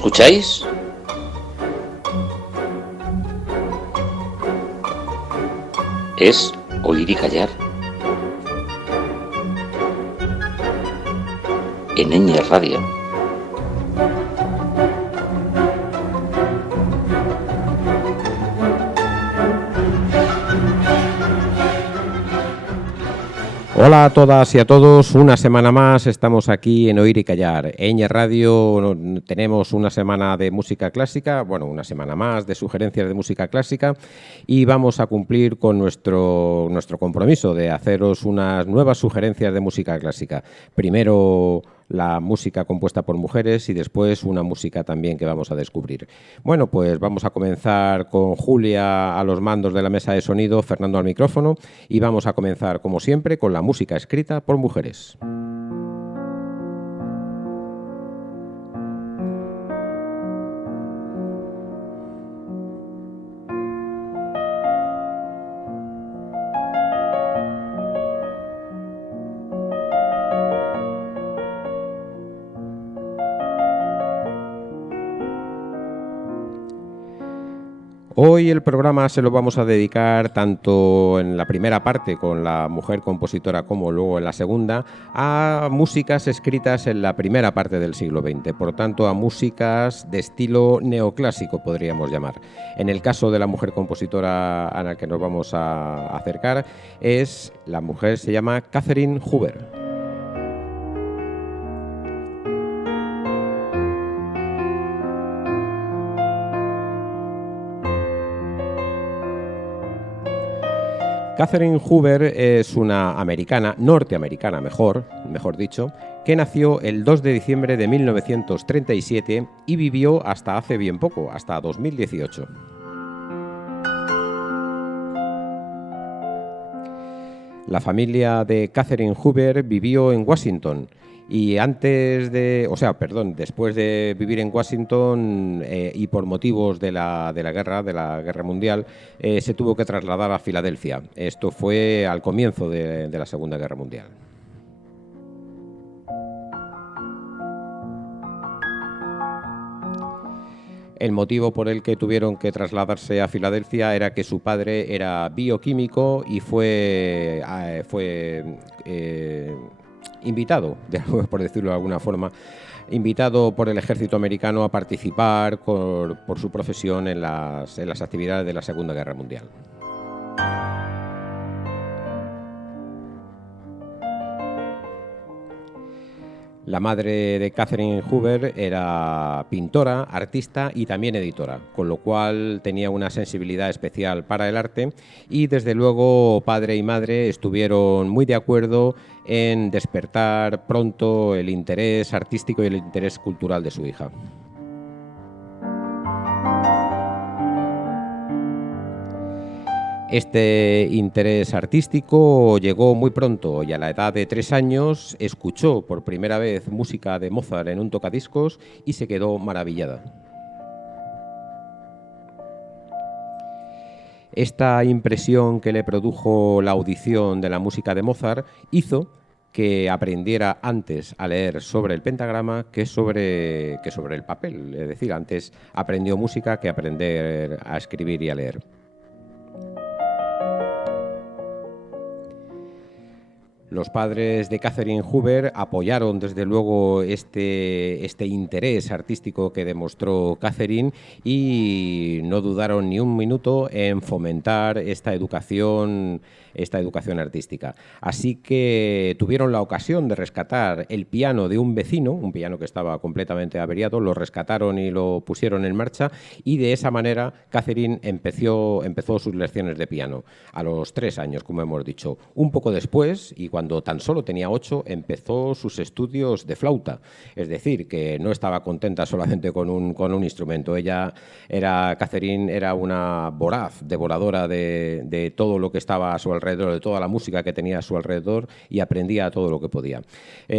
escucháis? Es Oír y Callar. En Ñ Radio. Hola a todas y a todos, una semana más estamos aquí en Oír y Callar. En Ñ Radio tenemos una semana de música clásica, bueno, una semana más de sugerencias de música clásica y vamos a cumplir con nuestro compromiso de haceros unas nuevas sugerencias de música clásica. Primero la música compuesta por mujeres y después una música también que vamos a descubrir. Bueno, pues vamos a comenzar con Julia a los mandos de la mesa de sonido, Fernando al micrófono y vamos a comenzar, como siempre, con la música escrita por mujeres. Hoy el programa se lo vamos a dedicar tanto en la primera parte con la mujer compositora como luego en la segunda a músicas escritas en la primera parte del siglo XX, por tanto a músicas de estilo neoclásico podríamos llamar. En el caso de la mujer compositora a la que nos vamos a acercar la mujer se llama Catherine Huber. Catherine Huber es una norteamericana mejor dicho, que nació el 2 de diciembre de 1937 y vivió hasta hace bien poco, hasta 2018. La familia de Catherine Huber vivió en Washington y después de vivir en Washington y por motivos de la guerra mundial, se tuvo que trasladar a Filadelfia. Esto fue al comienzo de la Segunda Guerra Mundial. El motivo por el que tuvieron que trasladarse a Filadelfia era que su padre era bioquímico y fue invitado, por decirlo de alguna forma, invitado por el ejército americano a participar por su profesión en las actividades de la Segunda Guerra Mundial. La madre de Catherine Huber era pintora, artista y también editora, con lo cual tenía una sensibilidad especial para el arte y desde luego padre y madre estuvieron muy de acuerdo en despertar pronto el interés artístico y el interés cultural de su hija. Este interés artístico llegó muy pronto y a la edad de 3 años escuchó por primera vez música de Mozart en un tocadiscos y se quedó maravillada. Esta impresión que le produjo la audición de la música de Mozart hizo que aprendiera antes a leer sobre el pentagrama que sobre el papel. Es decir, antes aprendió música que aprender a escribir y a leer. Los padres de Catherine Huber apoyaron desde luego este interés artístico que demostró Catherine y no dudaron ni un minuto en fomentar esta educación artística. Así que tuvieron la ocasión de rescatar el piano de un vecino, un piano que estaba completamente averiado, lo rescataron y lo pusieron en marcha y de esa manera Catherine empezó sus lecciones de piano a los 3 años, como hemos dicho. Un poco después, y cuando tan solo tenía 8, empezó sus estudios de flauta. Es decir, que no estaba contenta solamente con un instrumento. Catherine era una voraz, devoradora de todo lo que estaba a su alrededor, de toda la música que tenía a su alrededor y aprendía todo lo que podía.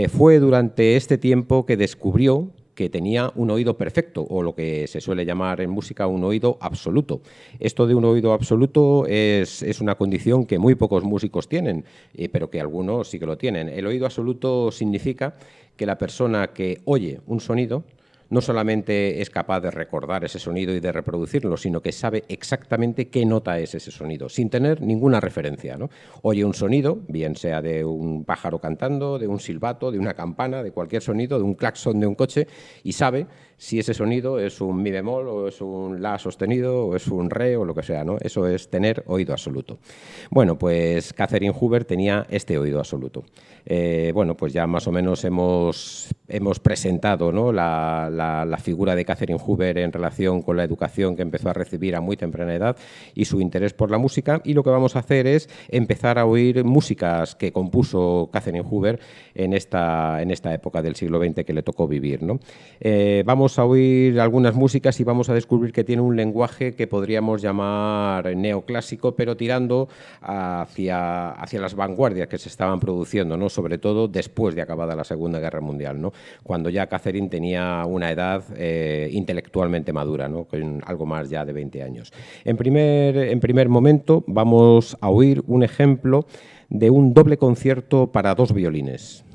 Fue durante este tiempo que descubrió que tenía un oído perfecto, o lo que se suele llamar en música un oído absoluto. Esto de un oído absoluto es una condición que muy pocos músicos tienen, pero que algunos sí que lo tienen. El oído absoluto significa que la persona que oye un sonido no solamente es capaz de recordar ese sonido y de reproducirlo, sino que sabe exactamente qué nota es ese sonido, sin tener ninguna referencia, ¿no? Oye un sonido, bien sea de un pájaro cantando, de un silbato, de una campana, de cualquier sonido, de un claxon de un coche, y sabe si ese sonido es un mi bemol o es un la sostenido o es un re o lo que sea, ¿no? Eso es tener oído absoluto. Bueno, pues Catherine Hoover tenía este oído absoluto. Bueno, pues ya más o menos hemos presentado, ¿no?, la figura de Catherine Hoover en relación con la educación que empezó a recibir a muy temprana edad y su interés por la música, y lo que vamos a hacer es empezar a oír músicas que compuso Catherine Hoover en esta época del siglo XX que le tocó vivir, ¿no? Vamos a oír algunas músicas y vamos a descubrir que tiene un lenguaje que podríamos llamar neoclásico, pero tirando hacia las vanguardias que se estaban produciendo, ¿no?, sobre todo después de acabada la Segunda Guerra Mundial, ¿no?, cuando ya Catherine tenía una edad intelectualmente madura, ¿no?, con algo más ya de 20 años. En primer momento vamos a oír un ejemplo de un doble concierto para 2 violines.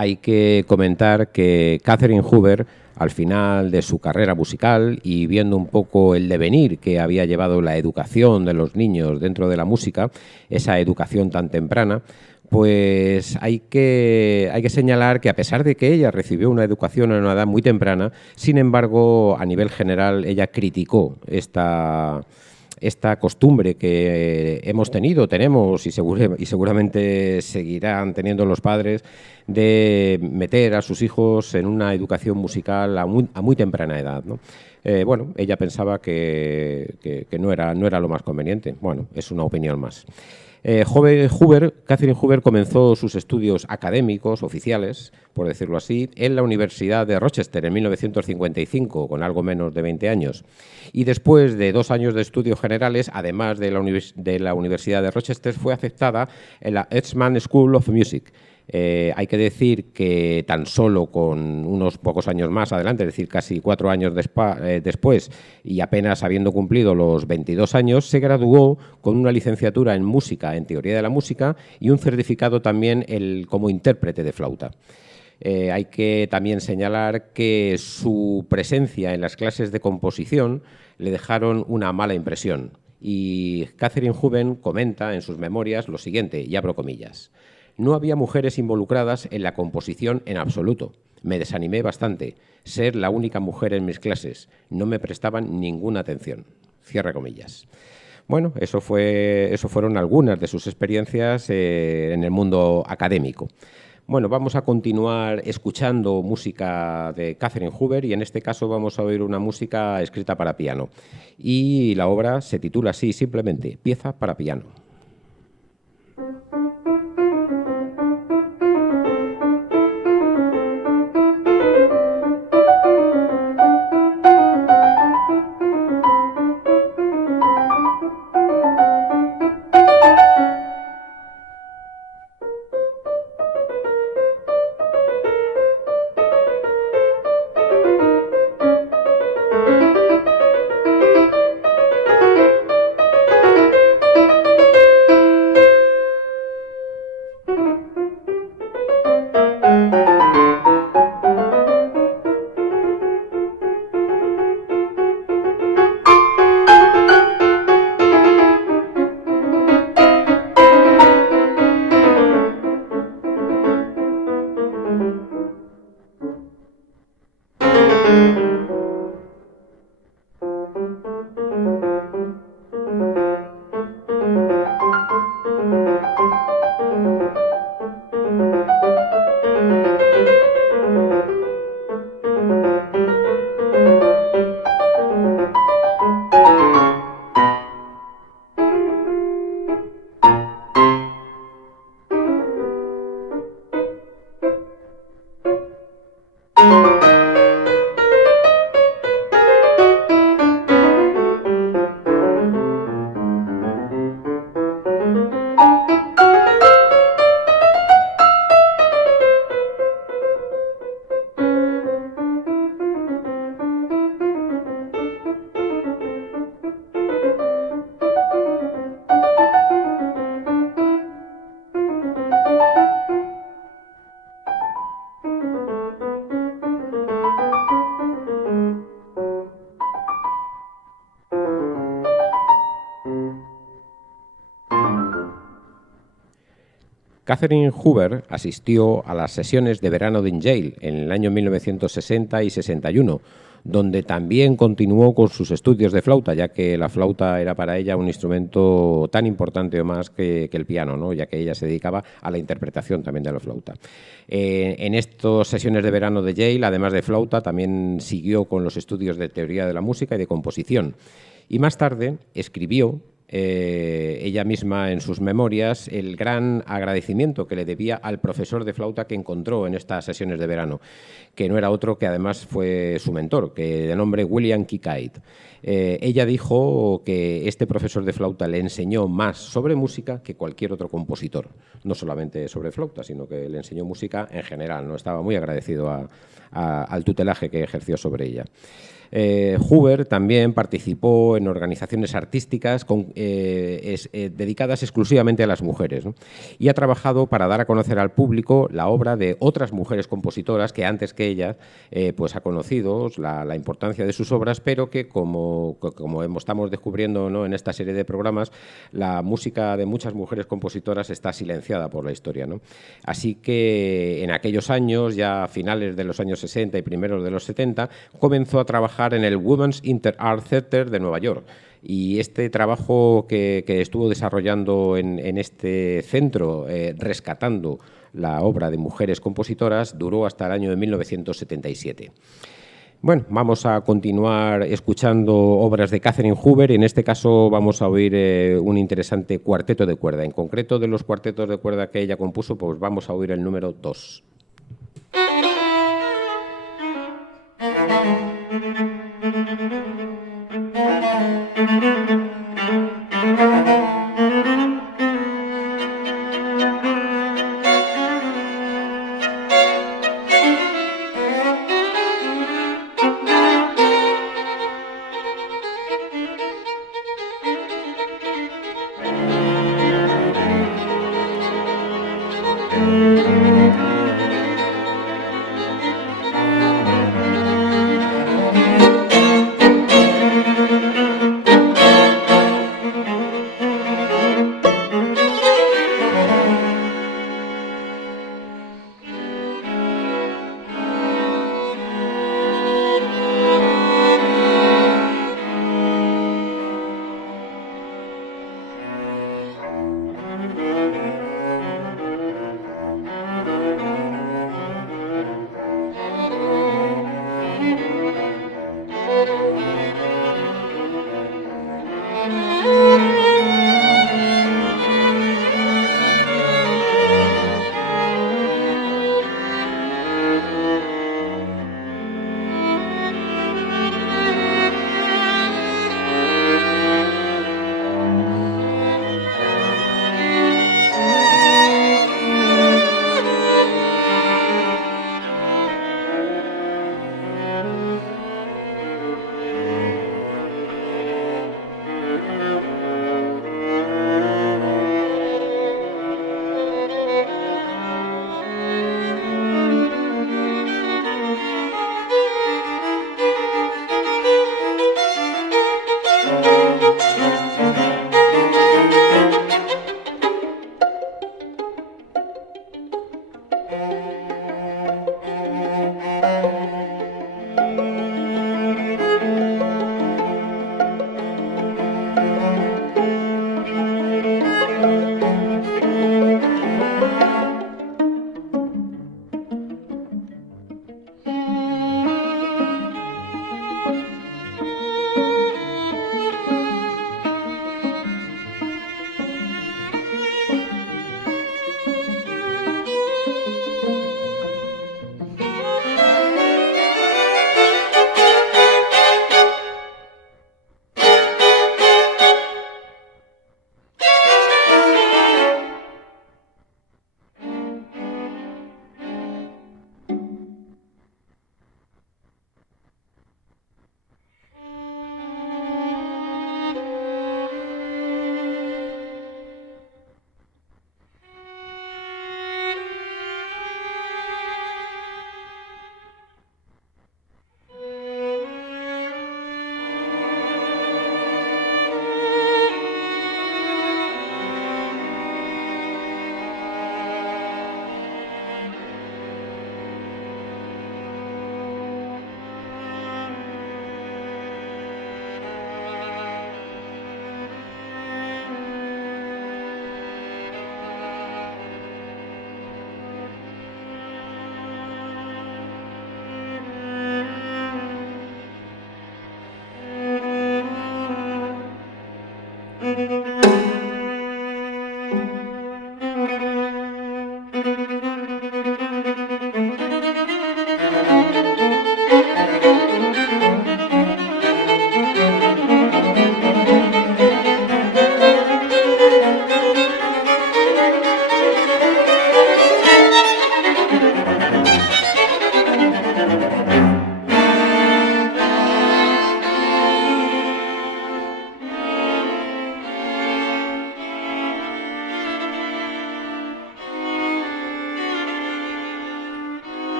hay que comentar que Catherine Hoover, al final de su carrera musical y viendo un poco el devenir que había llevado la educación de los niños dentro de la música, esa educación tan temprana, pues hay que señalar que a pesar de que ella recibió una educación en una edad muy temprana, sin embargo, a nivel general, ella criticó esta costumbre que hemos tenido, tenemos y seguramente seguirán teniendo los padres de meter a sus hijos en una educación musical a muy temprana edad, ¿no? Bueno, ella pensaba que no era lo más conveniente. Bueno, es una opinión más. Catherine Hoover comenzó sus estudios académicos, oficiales, por decirlo así, en la Universidad de Rochester en 1955, con algo menos de 20 años. Y después de 2 años de estudios generales, además de la Universidad de Rochester, fue aceptada en la Eastman School of Music. Hay que decir que tan solo con unos pocos años más adelante, es decir, casi 4 años después y apenas habiendo cumplido los 22 años, se graduó con una licenciatura en música, en teoría de la música, y un certificado también como intérprete de flauta. Hay que también señalar que su presencia en las clases de composición le dejaron una mala impresión. Y Catherine Hoover comenta en sus memorias lo siguiente, y abro comillas: no había mujeres involucradas en la composición en absoluto. Me desanimé bastante. Ser la única mujer en mis clases. No me prestaban ninguna atención. Cierra comillas. Bueno, eso fueron algunas de sus experiencias en el mundo académico. Bueno, vamos a continuar escuchando música de Catherine Hoover y en este caso vamos a oír una música escrita para piano. Y la obra se titula así, simplemente, Pieza para piano. Catherine Hoover asistió a las sesiones de verano de Yale en el año 1960 y 61, donde también continuó con sus estudios de flauta, ya que la flauta era para ella un instrumento tan importante o más que el piano, ¿no? Ya que ella se dedicaba a la interpretación también de la flauta. En estas sesiones de verano de Yale, además de flauta, también siguió con los estudios de teoría de la música y de composición. Y más tarde escribió ella misma en sus memorias el gran agradecimiento que le debía al profesor de flauta que encontró en estas sesiones de verano, que no era otro que además fue su mentor, que de nombre William Kincaid. Ella dijo que este profesor de flauta le enseñó más sobre música que cualquier otro compositor, no solamente sobre flauta, sino que le enseñó música en general, ¿no? Estaba muy agradecido al tutelaje que ejerció sobre ella. Huber también participó en organizaciones artísticas dedicadas exclusivamente a las mujeres, ¿no? Y ha trabajado para dar a conocer al público la obra de otras mujeres compositoras que antes que ella pues ha conocido la importancia de sus obras, pero que como estamos descubriendo, ¿no?, en esta serie de programas, la música de muchas mujeres compositoras está silenciada por la historia, ¿no? Así que en aquellos años, ya a finales de los años 60 y primeros de los 70, comenzó a trabajar en el Women's Inter Art Theater de Nueva York. Y este trabajo que estuvo desarrollando en este centro, rescatando la obra de mujeres compositoras, duró hasta el año de 1977. Bueno, vamos a continuar escuchando obras de Catherine Huber. En este caso vamos a oír un interesante cuarteto de cuerda. En concreto, de los cuartetos de cuerda que ella compuso, pues vamos a oír el número 2.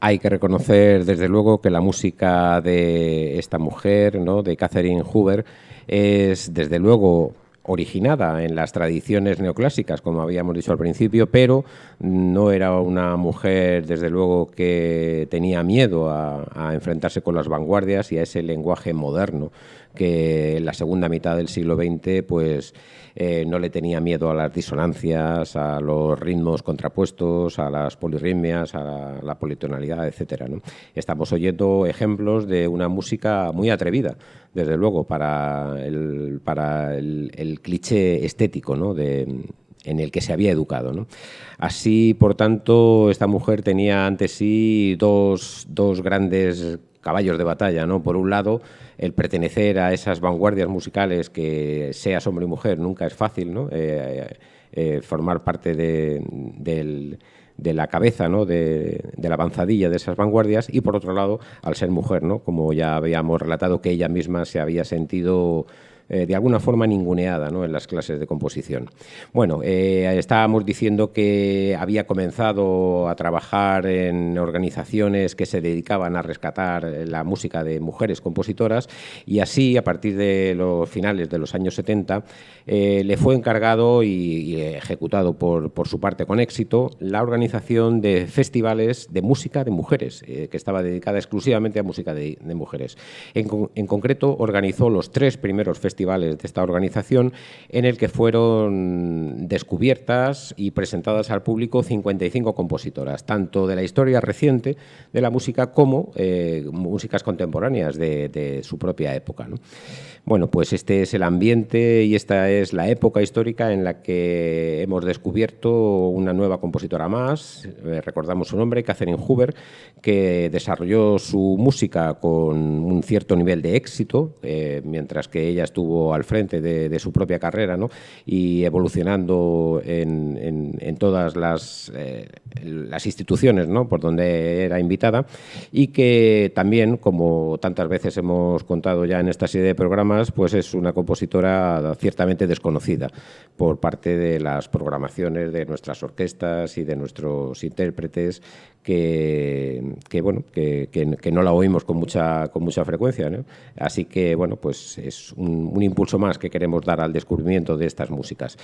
Hay que reconocer, desde luego, que la música de esta mujer, ¿no?, de Catherine Hoover, es, desde luego, originada en las tradiciones neoclásicas, como habíamos dicho al principio, pero no era una mujer, desde luego, que tenía miedo a enfrentarse con las vanguardias y a ese lenguaje moderno que en la segunda mitad del siglo XX pues, no le tenía miedo a las disonancias, a los ritmos contrapuestos, a las polirritmias, a la politonalidad, etcétera, ¿no? Estamos oyendo ejemplos de una música muy atrevida, desde luego, para el cliché estético, ¿no?, en el que se había educado, ¿no? Así, por tanto, esta mujer tenía ante sí dos grandes caballos de batalla, ¿no? Por un lado, el pertenecer a esas vanguardias musicales que, seas hombre o mujer, nunca es fácil, ¿no? Formar parte de la cabeza, ¿no?, de la avanzadilla de esas vanguardias, y por otro lado, al ser mujer, ¿no?, como ya habíamos relatado, que ella misma se había sentido de alguna forma ninguneada, ¿no?, en las clases de composición. Bueno, estábamos diciendo que había comenzado a trabajar en organizaciones que se dedicaban a rescatar la música de mujeres compositoras, y así, a partir de los finales de los años 70, le fue encargado y ejecutado por su parte con éxito la organización de festivales de música de mujeres, que estaba dedicada exclusivamente a música de mujeres. En concreto, organizó los 3 primeros festivales de esta organización, en el que fueron descubiertas y presentadas al público 55 compositoras, tanto de la historia reciente de la música como músicas contemporáneas de su propia época, ¿no? Bueno, pues este es el ambiente y esta es la época histórica en la que hemos descubierto una nueva compositora más. Recordamos su nombre, Catherine Hoover, que desarrolló su música con un cierto nivel de éxito, mientras que ella estuvo al frente de su propia carrera, ¿no?, y evolucionando en todas las instituciones, ¿no?, por donde era invitada, y que también, como tantas veces hemos contado ya en esta serie de programas, pues es una compositora ciertamente desconocida por parte de las programaciones de nuestras orquestas y de nuestros intérpretes, que no la oímos con mucha frecuencia, ¿no? Así que, bueno, pues es un impulso más que queremos dar al descubrimiento de estas músicas.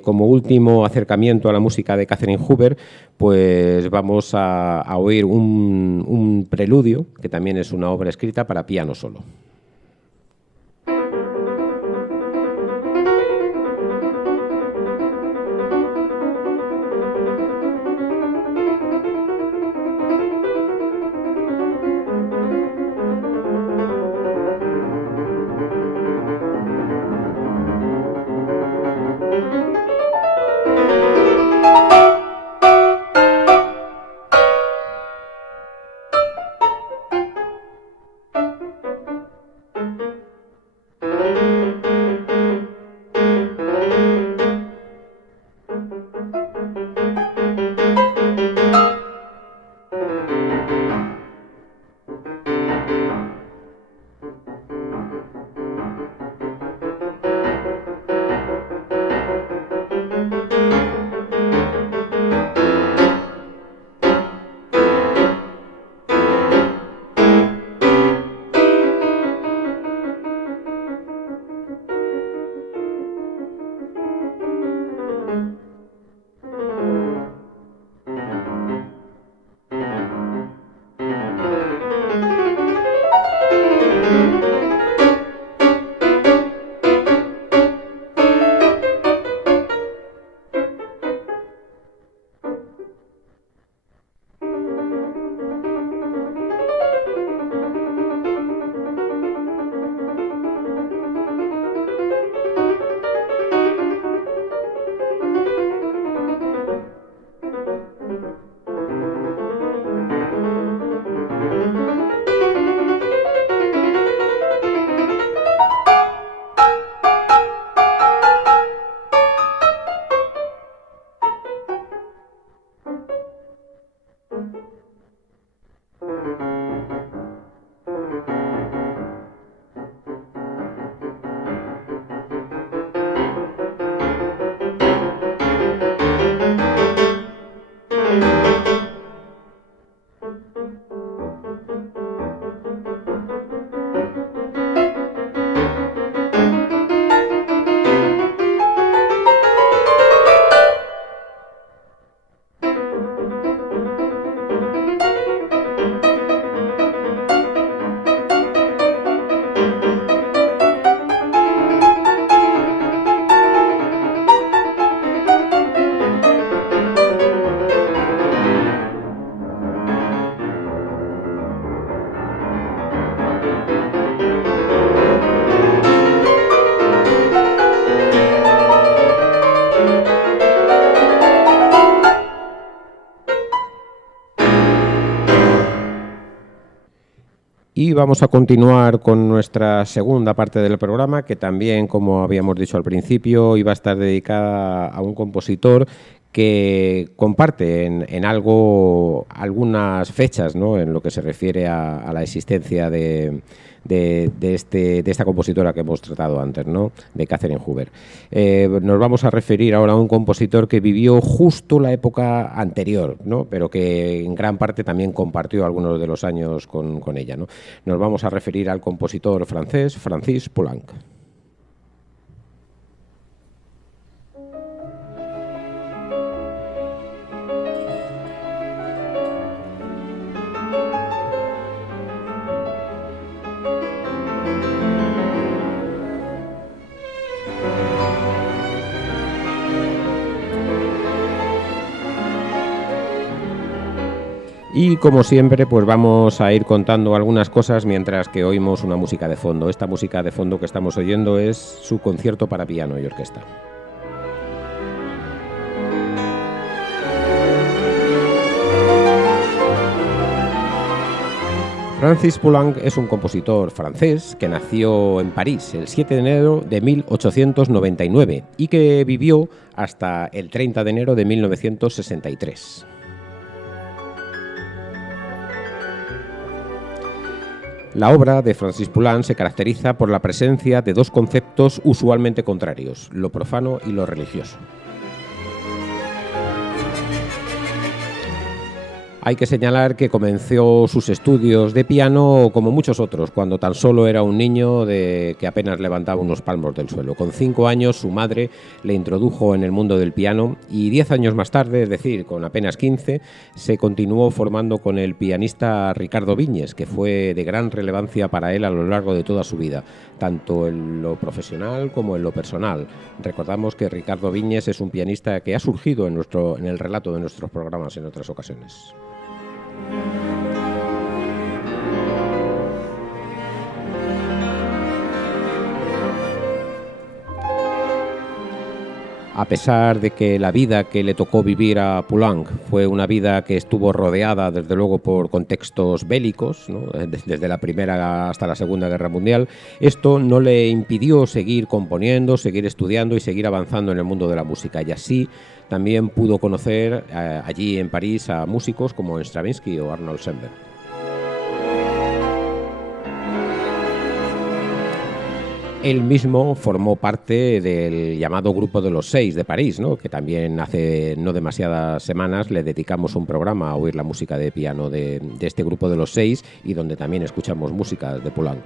Como último acercamiento a la música de Catherine Hoover, pues vamos a oír un preludio, que también es una obra escrita para piano solo. Y vamos a continuar con nuestra segunda parte del programa, que también, como habíamos dicho al principio, iba a estar dedicada a un compositor que comparte en algo algunas fechas, ¿no?, en lo que se refiere a la existencia de esta compositora que hemos tratado antes, ¿no?, de Catherine Hoover. Nos vamos a referir ahora a un compositor que vivió justo la época anterior, ¿no?, pero que en gran parte también compartió algunos de los años con ella, ¿no? Nos vamos a referir al compositor francés Francis Poulenc. Y como siempre, pues vamos a ir contando algunas cosas mientras que oímos una música de fondo. Esta música de fondo que estamos oyendo es su concierto para piano y orquesta. Francis Poulenc es un compositor francés que nació en París el 7 de enero de 1899 y que vivió hasta el 30 de enero de 1963. La obra de Francis Poulenc se caracteriza por la presencia de dos conceptos usualmente contrarios, lo profano y lo religioso. Hay que señalar que comenzó sus estudios de piano como muchos otros, cuando tan solo era un niño que apenas levantaba unos palmos del suelo. Con 5 años su madre le introdujo en el mundo del piano y 10 años más tarde, es decir, con apenas 15, se continuó formando con el pianista Ricardo Viñes, que fue de gran relevancia para él a lo largo de toda su vida, tanto en lo profesional como en lo personal. Recordamos que Ricardo Viñes es un pianista que ha surgido en el relato de nuestros programas en otras ocasiones. A pesar de que la vida que le tocó vivir a Poulenc fue una vida que estuvo rodeada, desde luego, por contextos bélicos, ¿no?, desde la Primera hasta la Segunda Guerra Mundial, esto no le impidió seguir componiendo, seguir estudiando y seguir avanzando en el mundo de la música. Y así también pudo conocer allí en París a músicos como Stravinsky o Arnold Schoenberg. Él mismo formó parte del llamado Grupo de los Seis de París, ¿no?, que también hace no demasiadas semanas le dedicamos un programa a oír la música de piano de este Grupo de los Seis y donde también escuchamos música de Poulenc.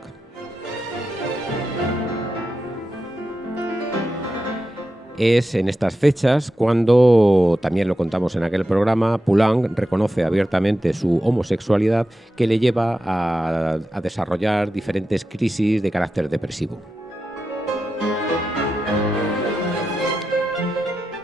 Es en estas fechas cuando, también lo contamos en aquel programa, Poulenc reconoce abiertamente su homosexualidad que le lleva a desarrollar diferentes crisis de carácter depresivo.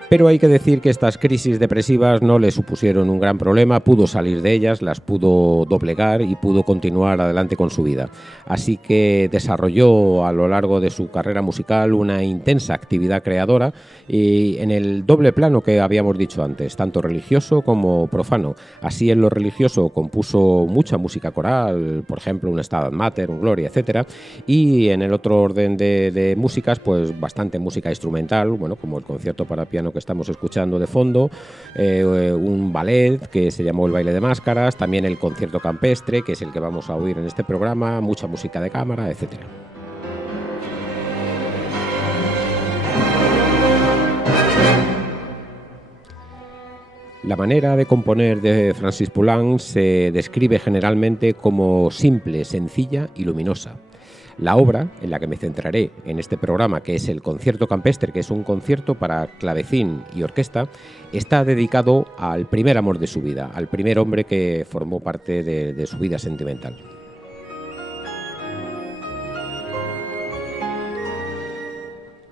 Pero hay que decir que estas crisis depresivas no le supusieron un gran problema, pudo salir de ellas, las pudo doblegar y pudo continuar adelante con su vida. Así que desarrolló a lo largo de su carrera musical una intensa actividad creadora y en el doble plano que habíamos dicho antes, tanto religioso como profano. Así en lo religioso compuso mucha música coral, por ejemplo un Stabat Mater, un Gloria, etcétera, y en el otro orden de músicas, pues bastante música instrumental, bueno, como el concierto para piano que estamos escuchando de fondo, un ballet que se llamó El baile de máscaras, también el concierto campestre, que es el que vamos a oír en este programa, mucha música de cámara, etcétera. La manera de componer de Francis Poulenc se describe generalmente como simple, sencilla y luminosa. La obra en la que me centraré en este programa, que es el Concierto Campestre, que es un concierto para clavecín y orquesta, está dedicado al primer amor de su vida, al primer hombre que formó parte de su vida sentimental.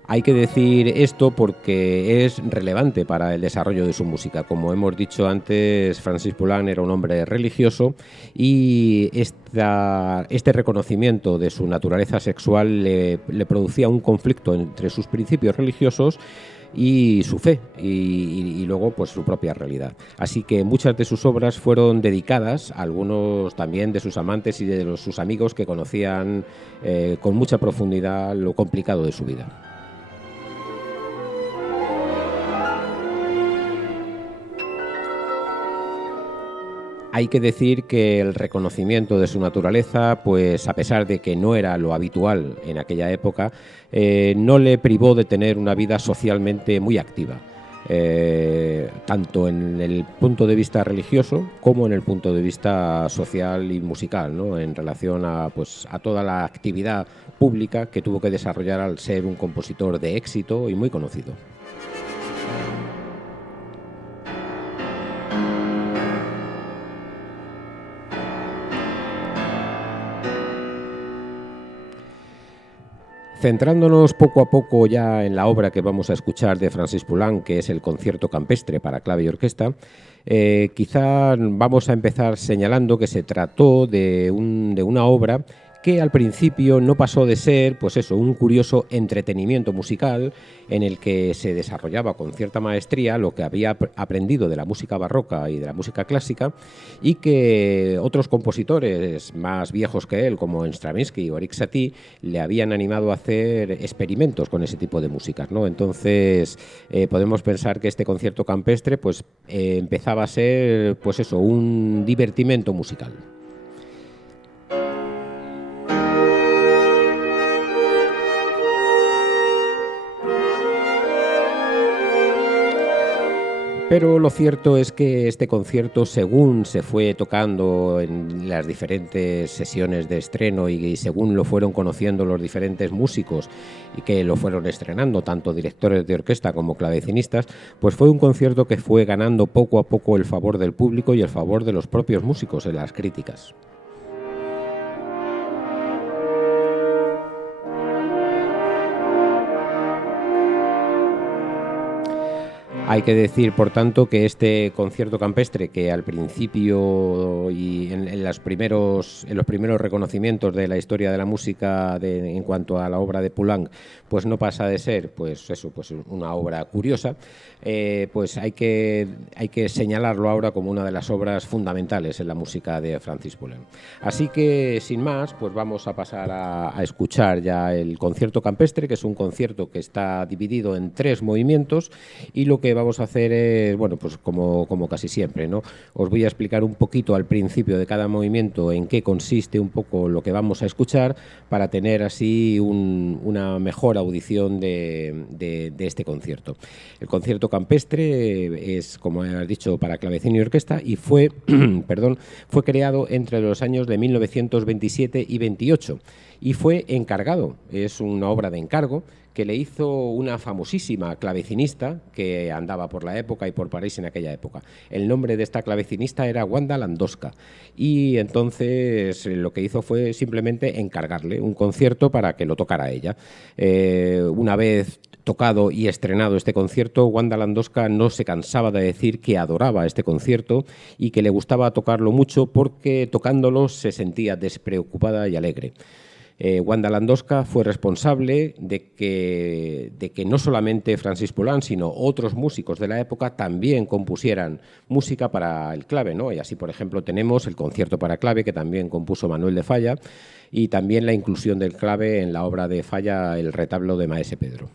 Hay que decir esto porque es relevante para el desarrollo de su música. Como hemos dicho antes, Francis Poulenc era un hombre religioso y este reconocimiento de su naturaleza sexual le producía un conflicto entre sus principios religiosos y su fe y luego pues su propia realidad. Así que muchas de sus obras fueron dedicadas a algunos también de sus amantes y de sus amigos que conocían con mucha profundidad lo complicado de su vida. Hay que decir que el reconocimiento de su naturaleza, pues a pesar de que no era lo habitual en aquella época, no le privó de tener una vida socialmente muy activa, tanto en el punto de vista religioso como en el punto de vista social y musical, ¿no? En relación a, pues, a toda la actividad pública que tuvo que desarrollar al ser un compositor de éxito y muy conocido. Centrándonos poco a poco ya en la obra que vamos a escuchar de Francis Poulenc, que es el Concierto campestre para clave y orquesta, quizá vamos a empezar señalando que se trató de una obra que al principio no pasó de ser, pues eso, un curioso entretenimiento musical en el que se desarrollaba con cierta maestría lo que había aprendido de la música barroca y de la música clásica, y que otros compositores más viejos que él, como Stravinsky o Erik Satie, le habían animado a hacer experimentos con ese tipo de músicas, ¿no? Entonces, podemos pensar que este concierto campestre pues, empezaba a ser, pues eso, un divertimento musical. Pero lo cierto es que este concierto, según se fue tocando en las diferentes sesiones de estreno y según lo fueron conociendo los diferentes músicos y que lo fueron estrenando, tanto directores de orquesta como clavecinistas, pues fue un concierto que fue ganando poco a poco el favor del público y el favor de los propios músicos en las críticas. Hay que decir, por tanto, que este concierto campestre, que al principio y en los primeros reconocimientos de la historia de la música en cuanto a la obra de Poulenc, pues no pasa de ser, pues eso, pues una obra curiosa, pues hay que señalarlo ahora como una de las obras fundamentales en la música de Francis Poulenc. Así que, sin más, pues vamos a pasar a escuchar ya el concierto campestre, que es un concierto que está dividido en 3 movimientos, y lo que vamos a hacer es, bueno, pues como casi siempre, ¿no? Os voy a explicar un poquito al principio de cada movimiento en qué consiste un poco lo que vamos a escuchar para tener así una mejor audición de este concierto. El concierto campestre es, como has dicho, para clavecín y orquesta y fue, fue creado entre los años de 1927 y 28 y fue encargado, es una obra de encargo que le hizo una famosísima clavecinista que andaba por la época y por París en aquella época. El nombre de esta clavecinista era Wanda Landowska y entonces lo que hizo fue simplemente encargarle un concierto para que lo tocara ella. Una vez tocado y estrenado este concierto, Wanda Landowska no se cansaba de decir que adoraba este concierto y que le gustaba tocarlo mucho porque tocándolo se sentía despreocupada y alegre. Wanda Landowska fue responsable de que no solamente Francis Poulenc, sino otros músicos de la época también compusieran música para el clave, ¿no? Y así, por ejemplo, tenemos el concierto para clave que también compuso Manuel de Falla y también la inclusión del clave en la obra de Falla, El retablo de Maese Pedro.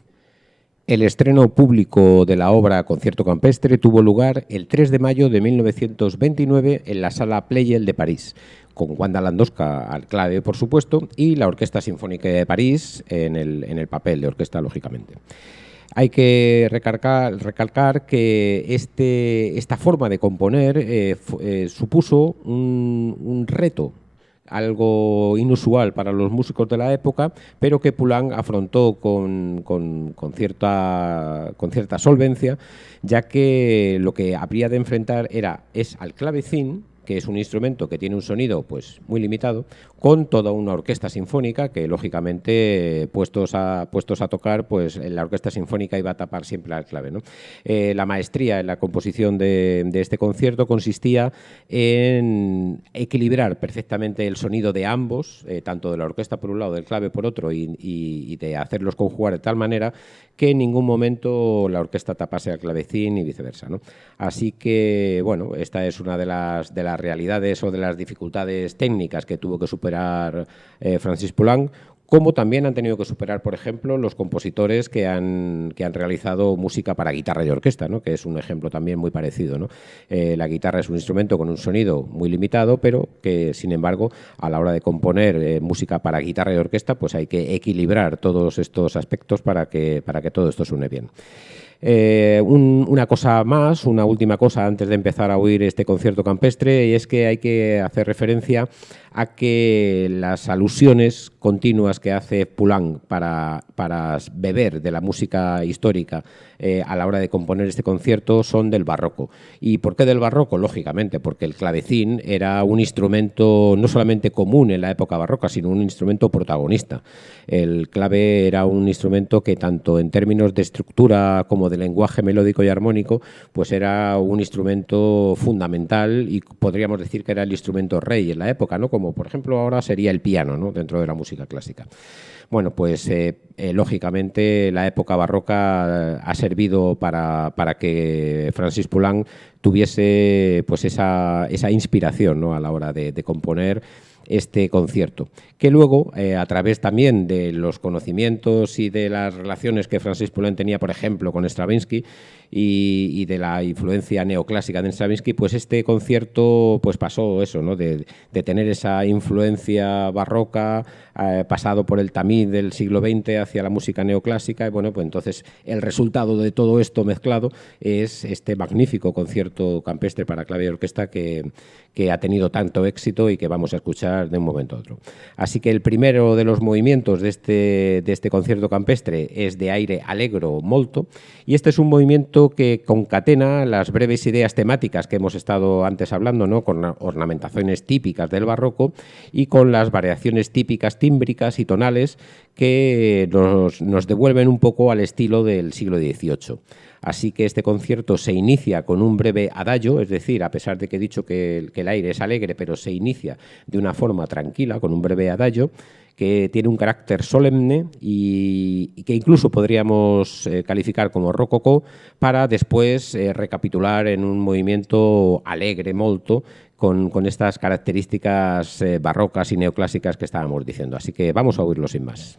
El estreno público de la obra Concierto campestre tuvo lugar el 3 de mayo de 1929 en la Sala Pleyel de París, con Wanda Landowska al clave, por supuesto, y la Orquesta Sinfónica de París en el papel de orquesta, lógicamente. Hay que recalcar que esta forma de componer supuso un reto, algo inusual para los músicos de la época, pero que Poulenc afrontó con cierta solvencia, ya que lo que habría de enfrentar es al clavecín, que es un instrumento que tiene un sonido pues muy limitado, con toda una orquesta sinfónica que, lógicamente, puestos a tocar, pues la orquesta sinfónica iba a tapar siempre al clave, ¿no? La maestría en la composición de este concierto consistía en equilibrar perfectamente el sonido de ambos, tanto de la orquesta por un lado, del clave por otro, y de hacerlos conjugar de tal manera que en ningún momento la orquesta tapase al clavecín y viceversa, ¿no? Así que, bueno, esta es una de las realidades o de las dificultades técnicas que tuvo que superar Francis Poulenc, como también han tenido que superar, por ejemplo, los compositores que han realizado música para guitarra y orquesta, ¿no? Que es un ejemplo también muy parecido, ¿no? La guitarra es un instrumento con un sonido muy limitado, pero que, sin embargo, a la hora de componer música para guitarra y orquesta, pues hay que equilibrar todos estos aspectos para que todo esto suene bien. Una cosa más, una última cosa antes de empezar a oír este concierto campestre, y es que hay que hacer referencia a que las alusiones continuas que hace Poulenc para beber de la música histórica a la hora de componer este concierto son del barroco. ¿Y por qué del barroco? Lógicamente, porque el clavecín era un instrumento no solamente común en la época barroca, sino un instrumento protagonista. El clave era un instrumento que, tanto en términos de estructura como de lenguaje melódico y armónico, pues era un instrumento fundamental, y podríamos decir que era el instrumento rey en la época, ¿no? Como por ejemplo ahora sería el piano, ¿no? Dentro de la música clásica. Bueno, pues lógicamente la época barroca ha servido para que Francis Poulenc tuviese pues esa inspiración, ¿no? A la hora de componer este concierto, que luego, a través también de los conocimientos y de las relaciones que Francis Poulenc tenía, por ejemplo, con Stravinsky y de la influencia neoclásica de Stravinsky, pues este concierto pues pasó eso, ¿no? De tener esa influencia barroca, pasado por el tamiz del siglo XX hacia la música neoclásica, y bueno, pues entonces el resultado de todo esto mezclado es este magnífico concierto campestre para clave y orquesta que ha tenido tanto éxito y que vamos a escuchar de un momento a otro. Así que el primero de los movimientos de este concierto campestre es de aire allegro molto, y este es un movimiento que concatena las breves ideas temáticas que hemos estado antes hablando, ¿no? Con ornamentaciones típicas del barroco y con las variaciones típicas tímbricas y tonales que nos devuelven un poco al estilo del siglo XVIII. Así que este concierto se inicia con un breve adagio, es decir, a pesar de que he dicho que el aire es alegre, pero se inicia de una forma tranquila, con un breve adagio, que tiene un carácter solemne y que incluso podríamos calificar como rococó, para después recapitular en un movimiento alegre molto, con estas características barrocas y neoclásicas que estábamos diciendo. Así que vamos a oírlo sin más.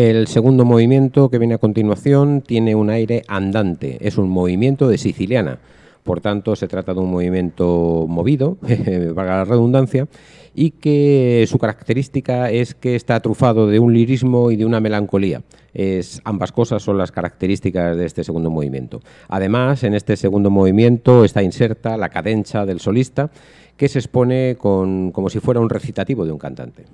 El segundo movimiento que viene a continuación tiene un aire andante, es un movimiento de siciliana. Por tanto, se trata de un movimiento movido, valga la redundancia, y que su característica es que está trufado de un lirismo y de una melancolía. Ambas cosas son las características de este segundo movimiento. Además, en este segundo movimiento está inserta la cadenza del solista, que se expone como si fuera un recitativo de un cantante.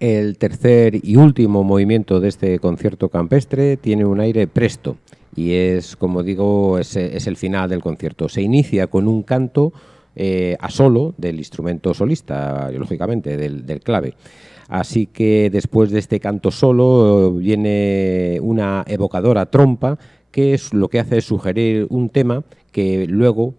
El tercer y último movimiento de este concierto campestre tiene un aire presto y es, como digo, es el final del concierto. Se inicia con un canto a solo del instrumento solista, lógicamente, del clave. Así que después de este canto solo viene una evocadora trompa que lo que hace es sugerir un tema que luego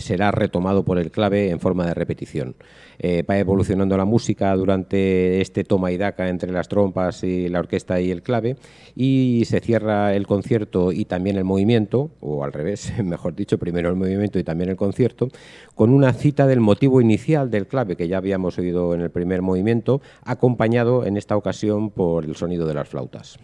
será retomado por el clave en forma de repetición. Va evolucionando la música durante este toma y daca entre las trompas y la orquesta y el clave, y se cierra el concierto y también el movimiento, o al revés, mejor dicho, primero el movimiento y también el concierto, con una cita del motivo inicial del clave que ya habíamos oído en el primer movimiento, acompañado en esta ocasión por el sonido de las flautas.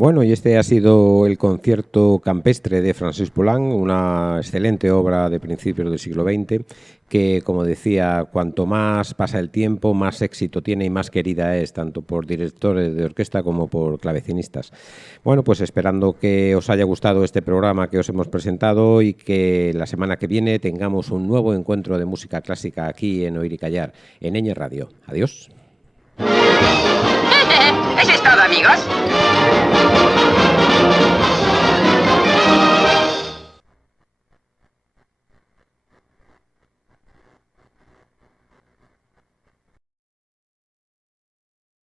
Bueno, y este ha sido el concierto campestre de Francesc Poulenc, una excelente obra de principios del siglo XX que, como decía, cuanto más pasa el tiempo, más éxito tiene y más querida es, tanto por directores de orquesta como por clavecinistas. Bueno, pues esperando que os haya gustado este programa que os hemos presentado y que la semana que viene tengamos un nuevo encuentro de música clásica aquí en Oír y Callar, en Ñ Radio. Adiós. Eso es todo, amigos.